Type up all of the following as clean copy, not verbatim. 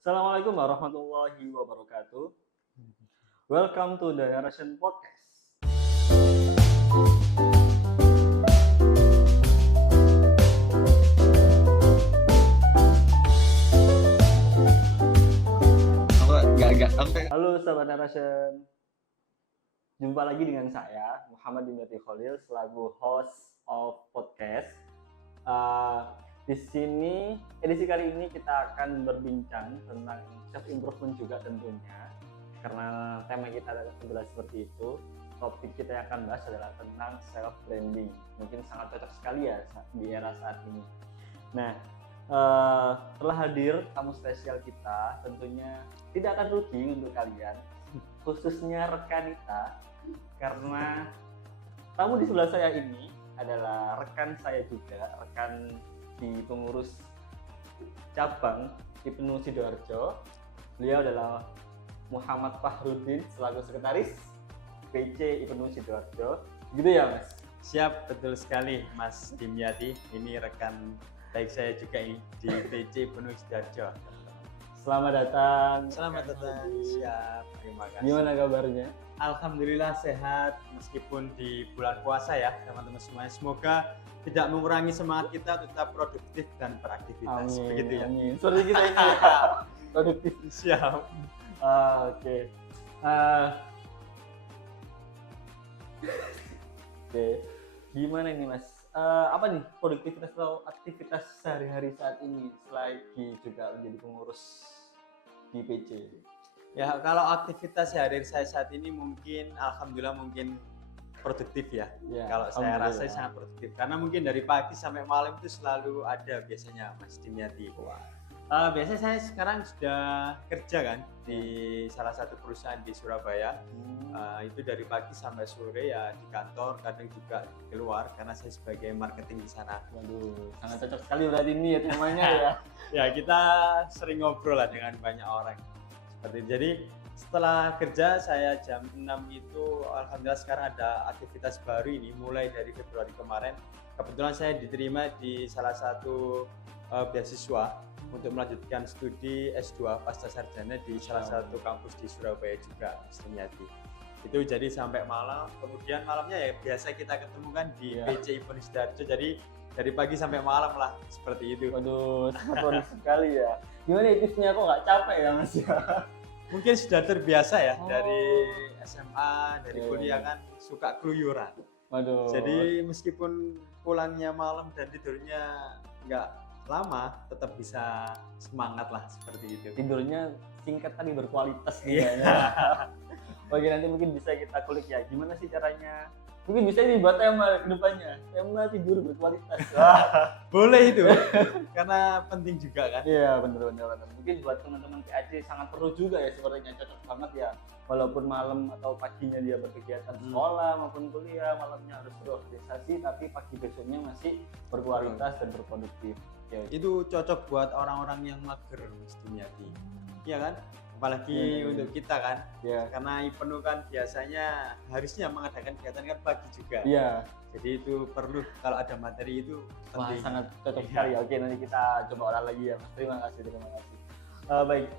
Assalamualaikum warahmatullahi wabarakatuh. Welcome to the Narration Podcast. Halo sahabat Narration. Jumpa lagi dengan saya Muhammad Dimyati Khalil selaku host of podcast. Di sini edisi kali ini kita akan berbincang tentang self improvement juga tentunya, karena tema kita adalah seperti itu. Topik kita yang akan bahas adalah tentang self branding. Mungkin sangat cocok sekali ya di era saat ini. Nah, telah hadir tamu spesial kita, tentunya tidak akan rugi untuk kalian, khususnya rekan kita, karena tamu di sebelah saya ini adalah rekan saya juga, rekan di pengurus cabang Ibnu Sidoarjo. Beliau adalah Muhammad Fahrudin selaku sekretaris PC Ibnu Sidoarjo. Gitu ya, Mas? Siap, betul sekali Mas Dimyati. Ini rekan baik saya juga di PC Ibnu Sidoarjo. Selamat datang. Selamat datang. Siap, terima kasih. Gimana kabarnya? Alhamdulillah sehat meskipun di bulan puasa ya teman-teman semuanya. Semoga tidak mengurangi semangat kita, tetap produktif dan beraktivitas. Amin, begitu ya. Amin. Seperti kita ini ya. Produktif. Siap. Oke. Oke. Gimana ini Mas? Apa nih produktivitas atau aktivitas sehari-hari saat ini selagi juga menjadi pengurus di PC? Ya kalau aktivitas sehari-hari saya saat ini alhamdulillah produktif ya. Kalau saya rasa sangat produktif karena mungkin dari pagi sampai malam itu selalu ada biasanya Mas Dimyati. Biasanya saya sekarang sudah kerja kan di salah satu perusahaan di Surabaya. Itu dari pagi sampai sore ya di kantor, kadang juga keluar karena saya sebagai marketing di sana. Waduh, sangat cocok sekali berarti ini ya temanya ya. Ya kita sering ngobrol lah dengan banyak orang. Seperti itu. Jadi setelah kerja saya jam 6 itu alhamdulillah sekarang ada aktivitas baru ini mulai dari Februari kemarin. Kebetulan saya diterima di salah satu beasiswa untuk melanjutkan studi S2 pasca sarjana di salah satu kampus di Surabaya juga, Mas Dimyati. Itu jadi sampai malam, kemudian malamnya ya biasa kita ketemu kan di PC Ibnu Sidoarjo. Jadi dari pagi sampai malam lah seperti itu. Waduh, sangat produktif sekali ya. Gimana tipsnya kok nggak capek ya Mas ya? Mungkin sudah terbiasa ya dari SMA, dari kuliah kan suka keluyuran. Waduh. Jadi meskipun pulangnya malam dan tidurnya nggak lama, tetap bisa semangat lah seperti itu. Tidurnya singkat tapi berkualitas ya. Oke, nanti mungkin bisa kita kulik ya. Gimana sih caranya? Mungkin bisa dibuat tema ke depannya. Tema tidur berkualitas. Boleh itu. Karena penting juga kan. Iya, benar. Mungkin buat teman-teman PAC sangat perlu juga ya, sebenarnya cocok banget ya. Walaupun malam atau paginya dia berkegiatan sekolah maupun kuliah, malamnya harus berorganisasi, tapi pagi besoknya masih berkualitas dan berproduktif. Ya, itu cocok buat orang-orang yang mager Mas Dimyati. Iya kan? Apalagi untuk kita kan. Karena Ibnu kan biasanya harusnya mengadakan kegiatan kan pagi juga. Iya. Jadi itu perlu kalau ada materi itu penting. Sangat cocok sekali. Oke, nanti kita coba olah lagi ya Mas. Terima kasih. Baik,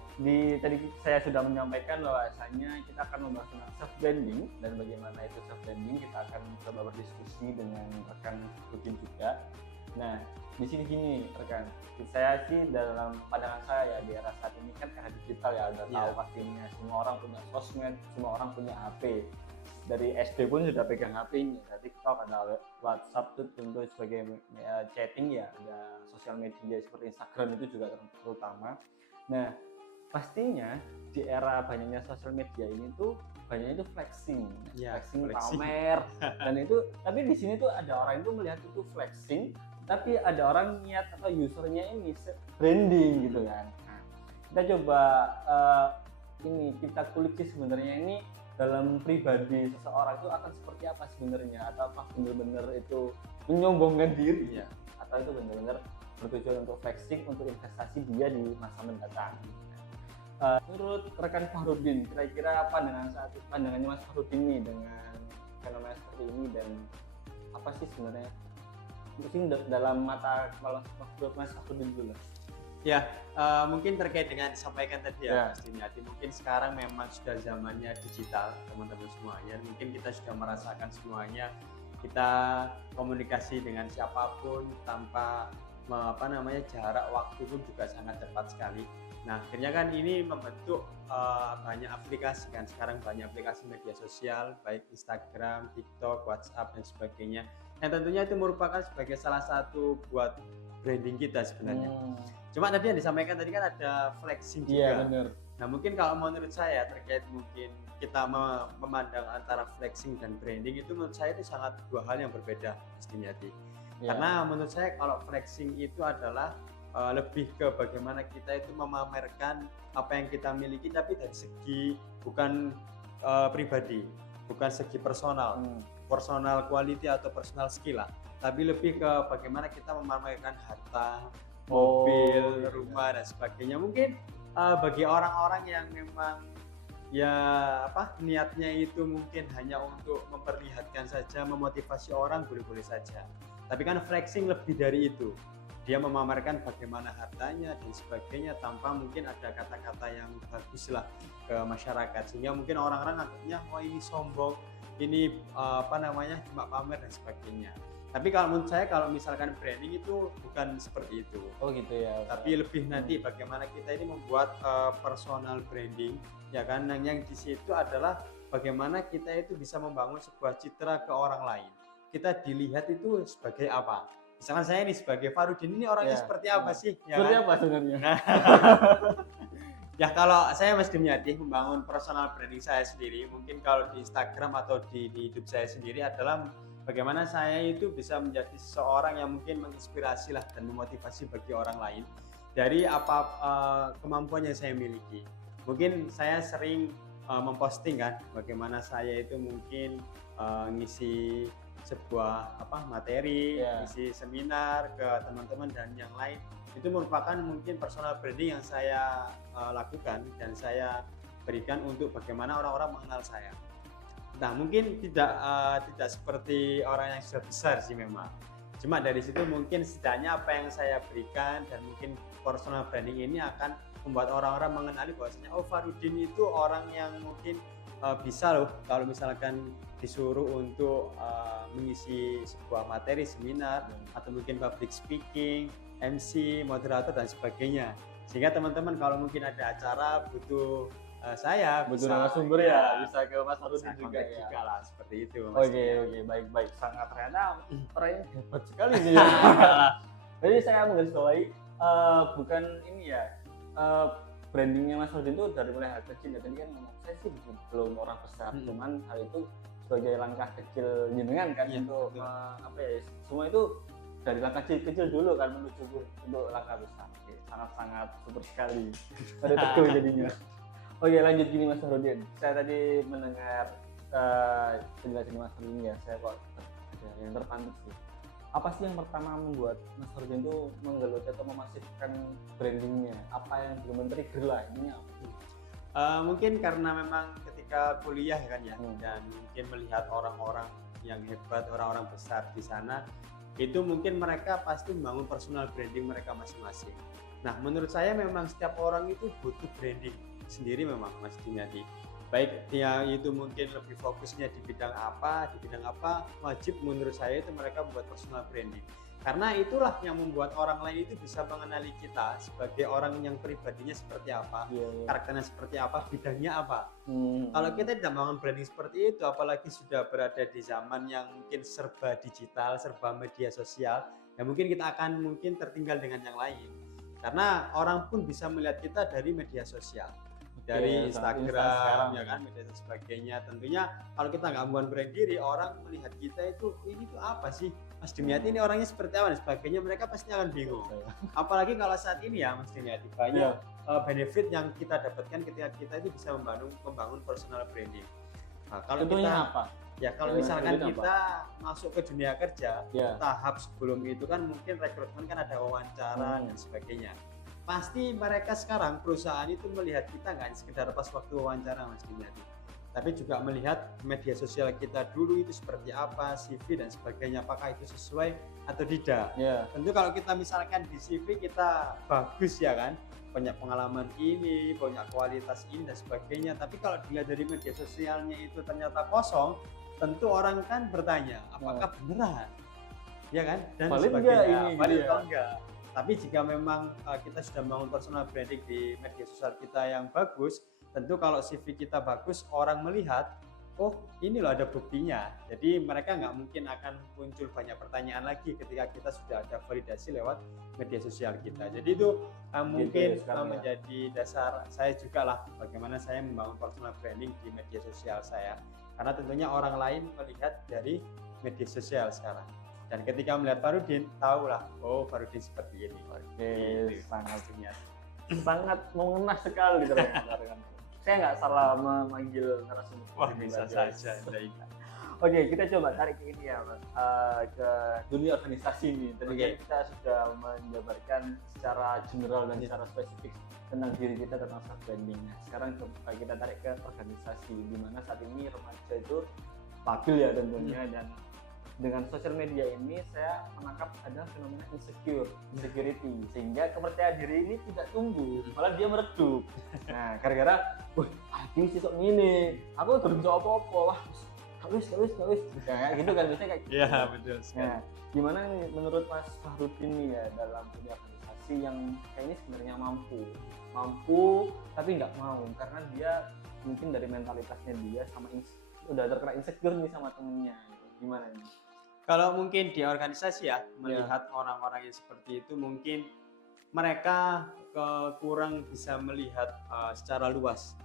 tadi saya sudah menyampaikan bahwasanya kita akan membahas tentang self branding dan bagaimana itu self branding. Kita akan coba berdiskusi dengan rekan Rukin juga. Nah, di sini gini rekan, saya sih dalam pandangan saya ya di era saat ini kan era digital ya, udah tahu pastinya semua orang punya sosmed, semua orang punya HP. Dari SD pun sudah pegang HP-nya, ada TikTok, ada WhatsApp tuh tentu sebagai chatting ya, ada sosial media seperti Instagram itu juga terutama. Nah, pastinya di era banyaknya sosial media ini tuh banyaknya itu flexing, pamer dan itu. Tapi di sini tuh ada orang itu melihat itu flexing, tapi ada orang niat atau usernya ini branding gitu kan. Nah, kita coba kita kulik sih sebenarnya ini dalam pribadi seseorang itu akan seperti apa sebenarnya, atau apa benar-benar itu menyombongkan diri ya, atau itu benar-benar bertujuan untuk flexing, untuk investasi dia di masa mendatang. Menurut rekan Fahrudin, kira-kira pandangannya Mas Fahrudin ini dengan fenomena seperti ini, dan apa sih sebenarnya mungkin dalam mata Mas Fahrudin dulu? Ya, mungkin terkait dengan disampaikan tadi Ya. ya Mas Diniati, mungkin sekarang memang sudah zamannya digital teman-teman semuanya, mungkin kita sudah merasakan semuanya, kita komunikasi dengan siapapun tanpa jarak waktu pun juga sangat cepat sekali. Nah, akhirnya kan ini membentuk banyak aplikasi kan, sekarang banyak aplikasi media sosial, baik Instagram, TikTok, WhatsApp dan sebagainya. Yang tentunya itu merupakan sebagai salah satu buat branding kita sebenarnya. Cuma tadi yang disampaikan tadi kan ada flexing juga. Iya benar. Nah mungkin kalau menurut saya terkait mungkin kita memandang antara flexing dan branding itu menurut saya itu sangat dua hal yang berbeda Mas Diniati. Ya. Karena menurut saya kalau flexing itu adalah lebih ke bagaimana kita itu memamerkan apa yang kita miliki tapi dari segi bukan pribadi, bukan segi personal, personal quality atau personal skill lah, tapi lebih ke bagaimana kita memamerkan harta, mobil, rumah dan sebagainya. Mungkin bagi orang-orang yang memang ya niatnya itu mungkin hanya untuk memperlihatkan saja, memotivasi orang, boleh-boleh saja. Tapi kan flexing lebih dari itu. Dia memamerkan bagaimana hartanya dan sebagainya tanpa mungkin ada kata-kata yang bagus lah ke masyarakat, sehingga mungkin orang-orang anggapnya oh ini sombong, ini cuma pamer dan sebagainya. Tapi kalau menurut saya kalau misalkan branding itu bukan seperti itu. Oh gitu ya. Tapi lebih nanti bagaimana kita ini membuat personal branding, ya kan? Yang di situ adalah bagaimana kita itu bisa membangun sebuah citra ke orang lain. Kita dilihat itu sebagai apa? Misalkan saya ini sebagai Farudin ini orangnya seperti apa sih? Ya Seperti kan? apa sebenarnya? Nah, ya kalau saya Mas Dimyati membangun personal branding saya sendiri, mungkin kalau di Instagram atau di hidup saya sendiri adalah bagaimana saya itu bisa menjadi seseorang yang mungkin menginspirasi lah dan memotivasi bagi orang lain dari kemampuan yang saya miliki. Mungkin saya sering memposting kan bagaimana saya itu mungkin ngisi sebuah materi, ngisi seminar ke teman-teman dan yang lain. Itu merupakan mungkin personal branding yang saya lakukan dan saya berikan untuk bagaimana orang-orang mengenal saya. Nah mungkin tidak seperti orang yang sudah besar sih memang. Cuma dari situ mungkin setidaknya apa yang saya berikan dan mungkin personal branding ini akan membuat orang-orang mengenali bahwasanya oh Farudin itu orang yang mungkin bisa loh kalau misalkan disuruh untuk mengisi sebuah materi seminar atau mungkin public speaking, MC, moderator dan sebagainya. Sehingga teman-teman kalau mungkin ada acara butuh saya butuh bisa, narasumber ya, bisa ke Mas Farudin juga ya. Lah seperti itu. Oke, baik, sangat ternyata orangnya hebat sekali nih ya. Jadi saya menggarisbawahi bukan ini ya, brandingnya Mas Farudin itu dari mulai hal kecil ya. Tadi kan saya sih belum orang besar, cuman hal itu sebagai langkah kecil jenengan kan untuk semua itu dari langkah kecil dulu kan menuju untuk langkah besar. Oke, sangat super sekali. Pada teguh jadinya. Oke, lanjut gini Mas Farudin. Saya tadi mendengar penjelasan Mas Farudin ya, saya kok ada yang terpantik sih. Apa sih yang pertama membuat Mas Farudin itu menggeluti atau memasifkan brandingnya? Apa yang belum men-trigger lah ini apa? Mungkin karena memang ketika kuliah kan ya, dan mungkin melihat orang-orang yang hebat, orang-orang besar di sana, itu mungkin mereka pasti membangun personal branding mereka masing-masing. Nah, menurut saya memang setiap orang itu butuh branding sendiri memang Mas Dimyati. Baik dia itu mungkin lebih fokusnya di bidang apa, wajib menurut saya itu mereka membuat personal branding. Karena itulah yang membuat orang lain itu bisa mengenali kita sebagai orang yang pribadinya seperti apa, karakternya seperti apa, bidangnya apa. Kalau kita tidak membangun branding seperti itu, apalagi sudah berada di zaman yang mungkin serba digital, serba media sosial, ya mungkin kita akan mungkin tertinggal dengan yang lain. Karena orang pun bisa melihat kita dari media sosial, dari Instagram ya kan, media dan sebagainya. Tentunya kalau kita nggak membangun brand diri, orang melihat kita itu ini tuh apa sih Mas Dimyati ini orangnya seperti apa dan sebagainya, mereka pasti akan bingung. Apalagi kalau saat ini ya Mas Dimyati banyak benefit yang kita dapatkan ketika kita itu bisa membangun personal branding. Nah, kalau contohnya kita apa? Ya kalau misalkan kita masuk ke dunia kerja, tahap sebelum itu kan mungkin rekrutmen kan ada wawancara dan sebagainya. Pasti mereka sekarang perusahaan itu melihat kita nggak sekedar pas waktu wawancara Mas Dimyati, tapi juga melihat media sosial kita dulu itu seperti apa, CV dan sebagainya, apakah itu sesuai atau tidak. Ya. Tentu kalau kita misalkan di CV kita bagus ya kan, banyak pengalaman ini, banyak kualitas ini dan sebagainya, tapi kalau dilihat dari media sosialnya itu ternyata kosong, tentu orang kan bertanya apakah beneran, ya kan, dan Valid sebagainya, nggak ini, valid gitu ya? atau enggak. Tapi jika memang kita sudah membangun personal branding di media sosial kita yang bagus, tentu kalau CV kita bagus, orang melihat, oh ini loh ada buktinya. Jadi mereka nggak mungkin akan muncul banyak pertanyaan lagi ketika kita sudah ada validasi lewat media sosial kita. Jadi itu mungkin menjadi dasar saya juga lah bagaimana saya membangun personal branding di media sosial saya. Karena tentunya orang lain melihat dari media sosial sekarang. Dan ketika melihat Farudin, tahulah, oh Farudin seperti ini. Oke, Gitu. sangat mengena sekali teman-teman. Saya nggak salah memanggil narasumber. Wah bisa saja. Oke, kita coba tarik ke ini ya Mas, ke dunia organisasi ini. Tadi kan kita sudah menjabarkan secara general dan secara spesifik tentang diri kita, tentang self branding. Nah, sekarang coba kita tarik ke organisasi, di mana saat ini remaja itu labil ya tentunya, dan dengan sosial media ini saya menangkap ada fenomena insecurity, sehingga kepercayaan diri ini tidak tumbuh, malah dia meredup. Nah, gara-gara, wah, aku sih sok ini, aku belum bisa apa-apa, wah, kawis, kayak gitu kan, biasanya kayak gitu. Iya betul sekali. Nah, gimana nih menurut Mas Fahrudin nih ya dalam dunia organisasi yang kayak ini sebenarnya mampu tapi nggak mau karena dia mungkin dari mentalitasnya dia sama udah terkena insecure nih sama temennya, gimana nih? Kalau mungkin di organisasi ya, melihat orang-orang yang seperti itu mungkin mereka kurang bisa melihat secara luas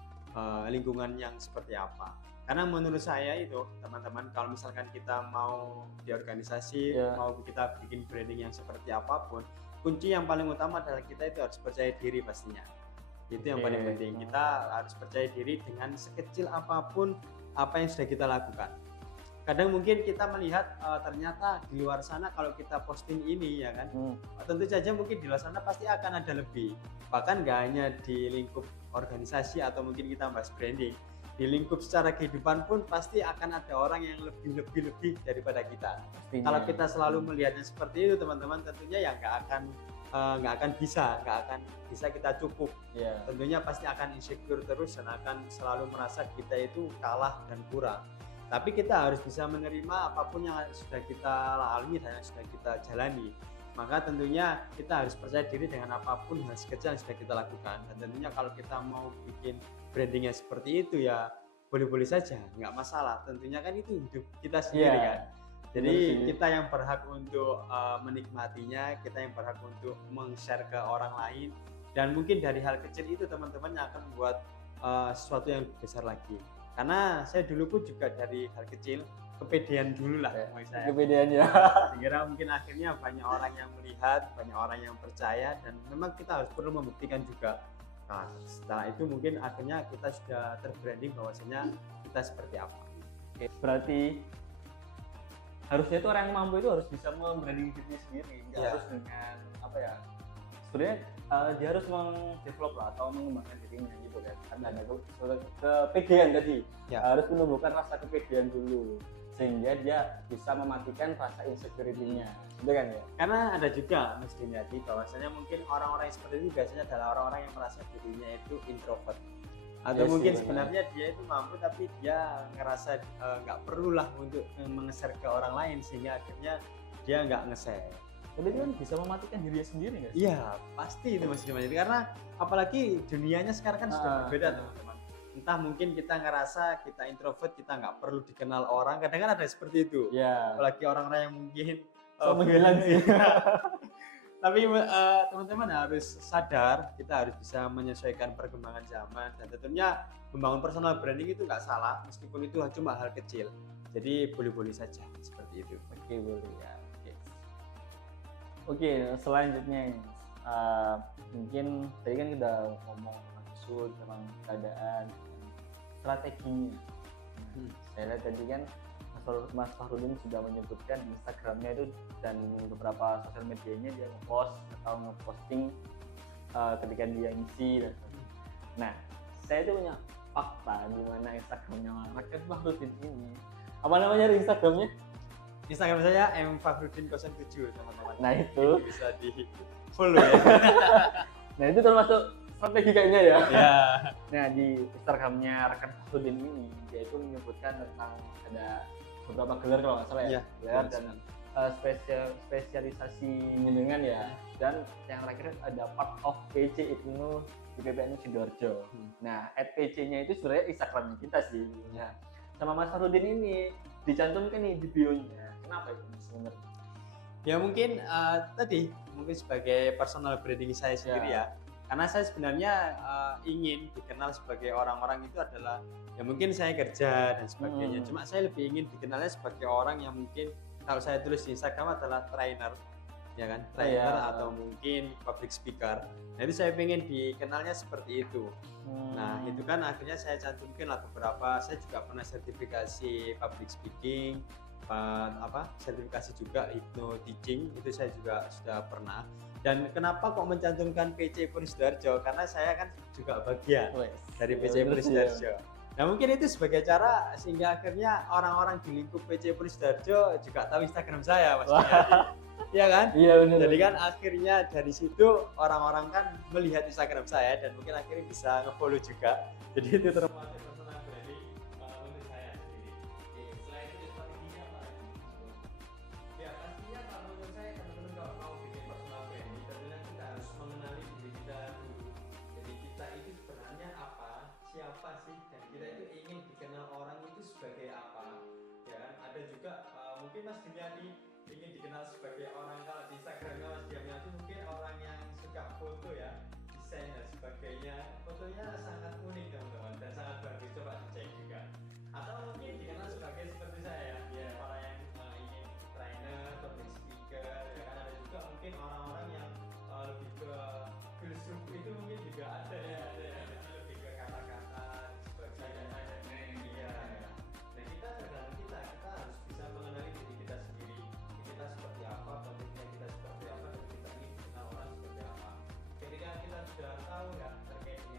lingkungan yang seperti apa. Karena menurut saya itu teman-teman, kalau misalkan kita mau di organisasi, mau kita bikin branding yang seperti apapun, kunci yang paling utama adalah kita itu harus percaya diri pastinya. Itu yang paling penting. Kita harus percaya diri dengan sekecil apapun apa yang sudah kita lakukan. Kadang mungkin kita melihat ternyata di luar sana kalau kita posting ini ya kan, tentu saja mungkin di luar sana pasti akan ada lebih. Bahkan nggak hanya di lingkup organisasi atau mungkin kita bahas branding, di lingkup secara kehidupan pun pasti akan ada orang yang lebih daripada kita. Pastinya. Kalau kita selalu melihatnya seperti itu teman-teman, tentunya ya nggak akan bisa kita cukup. Tentunya pasti akan insecure terus dan akan selalu merasa kita itu kalah dan kurang. Tapi kita harus bisa menerima apapun yang sudah kita lalui dan yang sudah kita jalani. Maka tentunya kita harus percaya diri dengan apapun hal sekecil yang sudah kita lakukan. Dan tentunya kalau kita mau bikin brandingnya seperti itu ya boleh-boleh saja, nggak masalah. Tentunya kan itu hidup kita sendiri kan. Jadi kita yang berhak untuk menikmatinya, kita yang berhak untuk meng-share ke orang lain. Dan mungkin dari hal kecil itu teman-teman yang akan membuat sesuatu yang besar lagi. Karena saya dulu pun juga dari hal kecil kepedean dulu lah saya. Kepedeannya. Sehingga mungkin akhirnya banyak orang yang melihat, banyak orang yang percaya, dan memang kita harus perlu membuktikan juga. Nah, setelah itu mungkin akhirnya kita sudah terbranding bahwasanya kita seperti apa. Oke, berarti harusnya itu orang yang mampu itu harus bisa membranding dirinya sendiri, nggak harus dengan apa ya? Sebenarnya dia harus mengdevelop lah atau mengembangkan dirinya gitu kan. Karena ada kepedean tadi, harus menumbuhkan rasa kepedean dulu sehingga dia bisa mematikan rasa insecurity-nya, gitu kan ya? Karena ada juga Mas Dinyati bahwasanya mungkin orang-orang yang seperti itu biasanya adalah orang-orang yang merasa dirinya itu introvert. Atau mungkin sebenarnya dia itu mampu tapi dia ngerasa nggak perlulah untuk nge-share ke orang lain sehingga akhirnya dia nggak nge-share. Tapi dia kan bisa mematikan dirinya sendiri nggak sih? Iya pasti itu Mas Dinyati, karena apalagi dunianya sekarang kan sudah berbeda teman-teman. Entah mungkin kita ngerasa kita introvert, kita nggak perlu dikenal orang, kadang kan ada seperti itu. Apalagi orang-orang yang mungkin menghilang sih. Tapi teman-teman harus sadar, kita harus bisa menyesuaikan perkembangan zaman, dan tentunya membangun personal branding itu nggak salah meskipun itu cuma hal kecil. Jadi boleh-boleh saja seperti itu. Oke, boleh ya. Oke, selanjutnya mungkin tadi kan kita ngomong maksud tentang keadaan, strateginya. Saya lihat tadi kan Mas Fahrudin sudah menyebutkan Instagramnya itu dan beberapa sosial medianya dia nge-post atau nge-posting ketika dia ngisi dan sebagainya. Nah, saya itu punya fakta di mana Instagramnya Mas Fahrudin ini. Apa namanya Instagramnya? Instagram saya mfakhrudin07 teman-teman. Nah itu, Jadi bisa di follow ya. nah itu termasuk strategi kayaknya ya. Ya. Nah di Instagramnya rekan Fakhrudin ini dia itu menyebutkan tentang ada beberapa gelar kalau nggak salah ya, Iya, gelar betul dan spesialisasi jenengan ya. Dan yang terakhir ada part of PC Ibnu di PPNU Sidoarjo. Nah, @pc-nya itu sebenarnya Instagramnya kita sih. Nah, sama Mas Fakhrudin ini dicantumkan nih di bio-nya. Kenapa itu sebenarnya? Ya mungkin tadi mungkin sebagai personal branding saya sendiri ya. Karena saya sebenarnya ingin dikenal sebagai orang-orang itu adalah ya mungkin saya kerja dan sebagainya. Cuma saya lebih ingin dikenalnya sebagai orang yang mungkin kalau saya tulis di Instagram adalah trainer, ya kan, trainer atau mungkin public speaker. Nah itu saya ingin dikenalnya seperti itu. Nah itu kan akhirnya saya cantumkan lah beberapa. Saya juga pernah sertifikasi public speaking, sertifikasi juga hypno teaching, itu saya juga sudah pernah. Dan kenapa kok mencantumkan PC Puri Sidoarjo? Karena saya kan juga bagian dari PC Puri Sidoarjo. Nah mungkin itu sebagai cara sehingga akhirnya orang-orang di lingkup PC Puri Sidoarjo juga tahu Instagram saya, Mas. Iya kan? Iya benar. Jadi kan akhirnya dari situ orang-orang kan melihat Instagram saya dan mungkin akhirnya bisa nge-follow juga. Jadi itu termasuk personal branding untuk saya sendiri. Oke, selain itu strateginya apa lagi? Ya pastinya kalau menurut saya teman-teman kalau mau bikin personal branding tentunya kita harus mengenali diri kita dulu. Jadi kita itu sebenarnya apa, siapa sih, dan kita itu ingin dikenal orang itu sebagai apa. Ya kan? Ada juga mungkin Mas Dimyati ingin dikenal sebagai orang, kalau di Instagramnya Mas Dimyati mungkin orang yang suka foto ya, desain dan sebagainya. Fotonya sangat unik teman-teman dan sangat bagus, coba dicek juga. Atau mungkin dikenal sebagai seperti saya ya, orang yang ingin trainer, public speaker, ya kan. Ada juga mungkin orang-orang yang lebih ke filsuf, itu mungkin juga ada ya, lebih ke kata-kata sebagainya. Iya. Nah kita tergantung kita harus bisa mengenali diri kita sendiri. Kita seperti apa, bentuknya kita seperti apa, dan kita ingin dikenal orang seperti apa. Ketika kita sudah tahu ya terkait dengan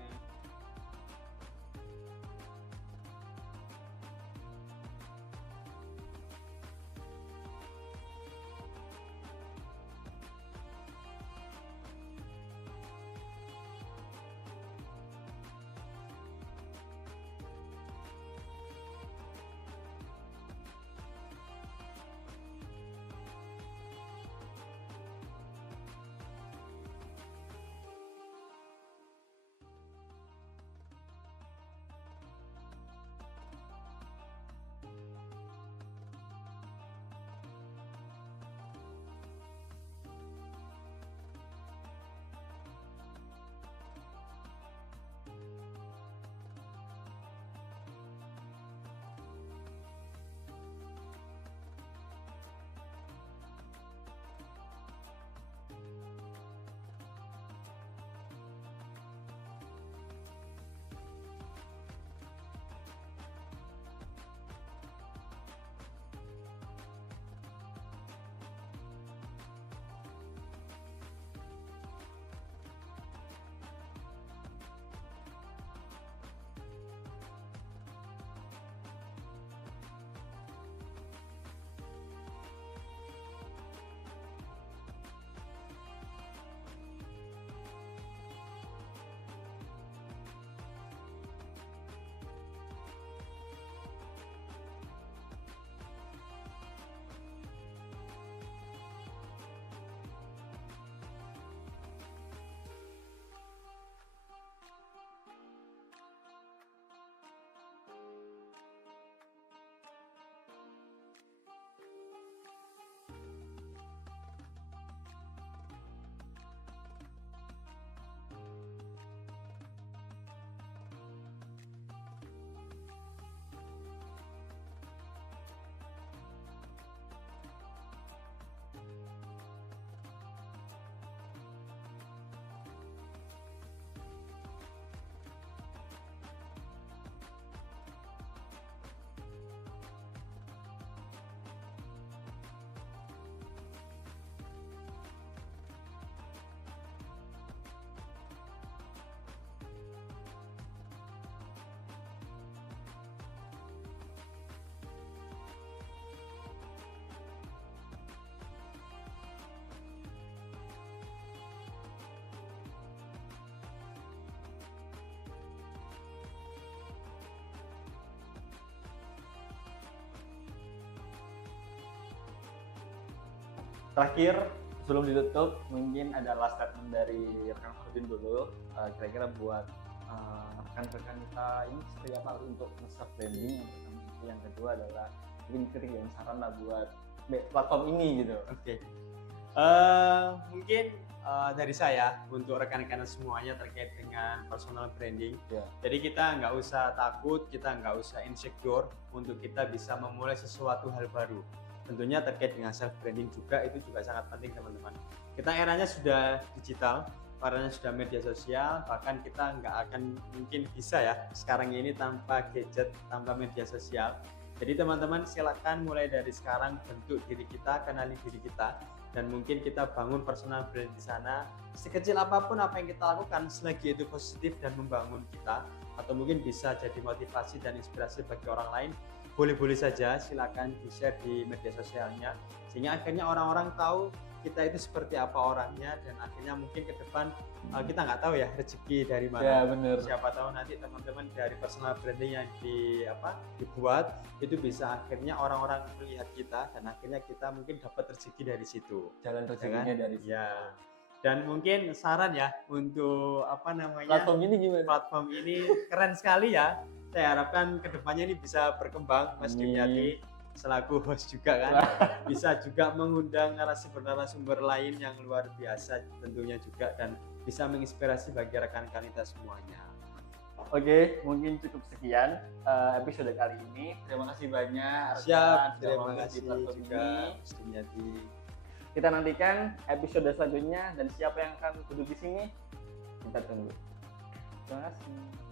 terakhir sebelum ditutup mungkin ada last statement dari rekan Fakhrudin dulu, kira-kira buat rekan-rekan kita ini seperti apa untuk self branding yang pertama itu, yang kedua adalah mungkin kira-kira saran lah buat platform ini gitu. Oke. Mungkin dari saya untuk rekan-rekan semuanya terkait dengan personal branding. Ya. Jadi kita nggak usah takut, kita nggak usah insecure untuk kita bisa memulai sesuatu hal baru. Tentunya terkait dengan self branding juga itu juga sangat penting teman-teman. Kita eranya sudah digital, eranya sudah media sosial, bahkan kita nggak akan mungkin bisa ya sekarang ini tanpa gadget, tanpa media sosial. Jadi teman-teman silakan mulai dari sekarang bentuk diri kita, kenali diri kita, dan mungkin kita bangun personal brand di sana. Sekecil apapun apa yang kita lakukan, selagi itu positif dan membangun kita, atau mungkin bisa jadi motivasi dan inspirasi bagi orang lain, boleh-boleh saja silakan di-share di media sosialnya, sehingga akhirnya orang-orang tahu kita itu seperti apa orangnya, dan akhirnya mungkin ke depan kita nggak tahu ya rezeki dari mana. Ya benar. Siapa tahu nanti teman-teman dari personal branding yang dibuat itu bisa akhirnya orang-orang melihat kita, dan akhirnya kita mungkin dapat rezeki dari situ. Jalan rezekinya dari situ. Ya. Dan mungkin saran ya untuk Platform ini gimana? Platform ini keren sekali ya. Saya harapkan kedepannya ini bisa berkembang, Mas Dimyati selaku host juga kan, bisa juga mengundang narasumber lain yang luar biasa tentunya juga, dan bisa menginspirasi bagi rekan-rekan kita semuanya. Oke, mungkin cukup sekian episode kali ini. Terima kasih banyak. Siap, terima kasih juga Mas Dimyati. Kita nantikan episode selanjutnya, dan siapa yang akan duduk di sini kita tunggu. Terima kasih.